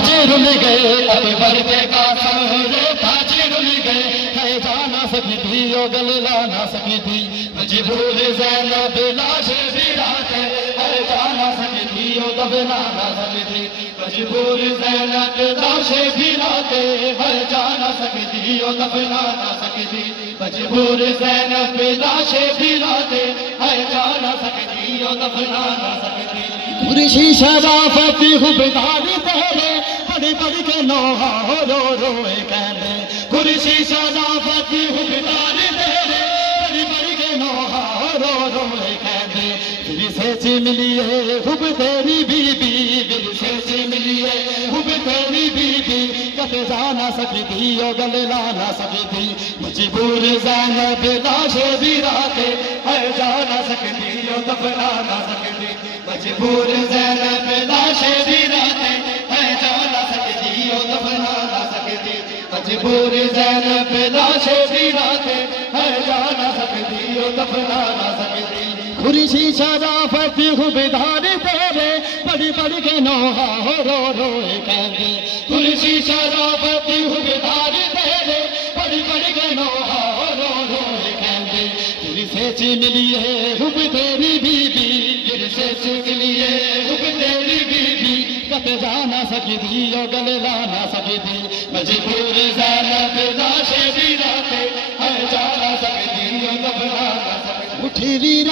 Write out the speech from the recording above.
تاجر رل گئے اکبر کے قاسم تاجر رل گئے ہے جانا سکی تھی او گل لانا سکی تھی مجبور زینب لاش براتے ہے جانا سکی تھی او دفنانا سکی تھی مجبور زینب لاش براتے ہے جانا سکی تھی او دفنانا سکی تھی مجبور زینب لاش براتے ہے جانا سکی تھی او دفنانا سکی تھی قریشی شرافت خوبداری تیرے بڑی بڑی کے نوحہ رو روئے کہنے قریشی شرافت خوبداری تیرے بڑی بڑی کے نوحہ رو روئے کہنے پھر سے چی ملی ہے خوب تیری بی بی پھر سے چی ملی ہے خوب تیری بی بی کت جانا سکی تھی او گلے لانا سکی تھی مجبور زینب لاش براتے ہے جانا سکی تھی او دفنانا سکی تھی مجبور زینب لاش براتے ہے جانا سکی تھی او دفنانا سکی تھی مجبور زینب لاش براتے ہے جانا سکی تھی او دفنانا سکی تھی قریشی شرافت خوبداری تیرے بڑی بڑی کے نوحہ رو روئے کہنے قریشی شرافت خوبداری تیرے بڑی بڑی کے نوحہ رو روئے کہنے پھر سے چی ملی ہے خوب تیری بی بی پھر سے چی ملی ہے خوب تیری بی بی کت جانا سکی تھی او گلے لانا سکی تھی مجبور زینب لاش براتے ہے جانا سکی تھی او دفنانا سکی تھی